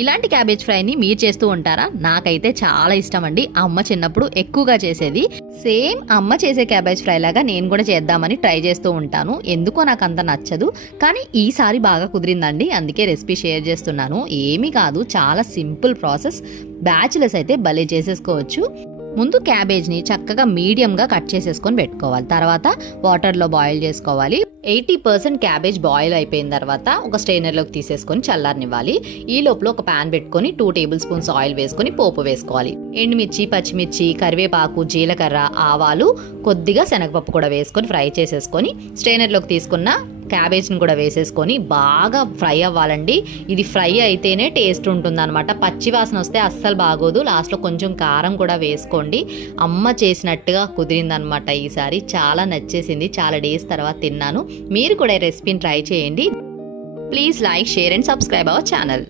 ఇలాంటి క్యాబేజ్ ఫ్రైని మీరు చేస్తూ ఉంటారా? నాకైతే చాలా ఇష్టం అండి. అమ్మ చిన్నప్పుడు ఎక్కువగా చేసేది. సేమ్ అమ్మ చేసే క్యాబేజ్ ఫ్రై లాగా నేను కూడా చేద్దామని ట్రై చేస్తూ ఉంటాను. ఎందుకో నాకు అంత నచ్చదు, కానీ ఈసారి బాగా కుదిరిందండి. అందుకే రెసిపీ షేర్ చేస్తున్నాను. ఏమీ కాదు, చాలా సింపుల్ ప్రాసెస్. బ్యాచిలర్స్ అయితే భలే చేసేసుకోవచ్చు. ముందు క్యాబేజ్ని చక్కగా మీడియంగా కట్ చేసేసుకొని పెట్టుకోవాలి. తర్వాత వాటర్లో బాయిల్ చేసుకోవాలి. 80% క్యాబేజ్ బాయిల్ అయిపోయిన తర్వాత ఒక స్ట్రైనర్లోకి తీసేసుకొని చల్లారనివ్వాలి. ఈ లోపల ఒక ప్యాన్ పెట్టుకొని 2 టేబుల్ స్పూన్స్ ఆయిల్ వేసుకొని పోపు వేసుకోవాలి. ఎండుమిర్చి, పచ్చిమిర్చి, కరివేపాకు, జీలకర్ర, ఆవాలు, కొద్దిగా శనగపప్పు కూడా వేసుకొని ఫ్రై చేసేసుకొని స్ట్రైనర్లోకి తీసుకున్న క్యాబేజ్ని కూడా వేసేసుకొని బాగా ఫ్రై అవ్వాలండి. ఇది ఫ్రై అయితేనే టేస్ట్ ఉంటుందన్నమాట. పచ్చి వాసన వస్తే అస్సలు బాగోదు. లాస్ట్లో కొంచెం కారం కూడా వేసుకోండి. అమ్మ చేసినట్టుగా కుదిరిందనమాట ఈసారి. చాలా నచ్చేసింది. చాలా డేస్ తర్వాత తిన్నాను. మీరు కూడా ఈ రెసిపీని ట్రై చేయండి. Please like, share and subscribe our channel.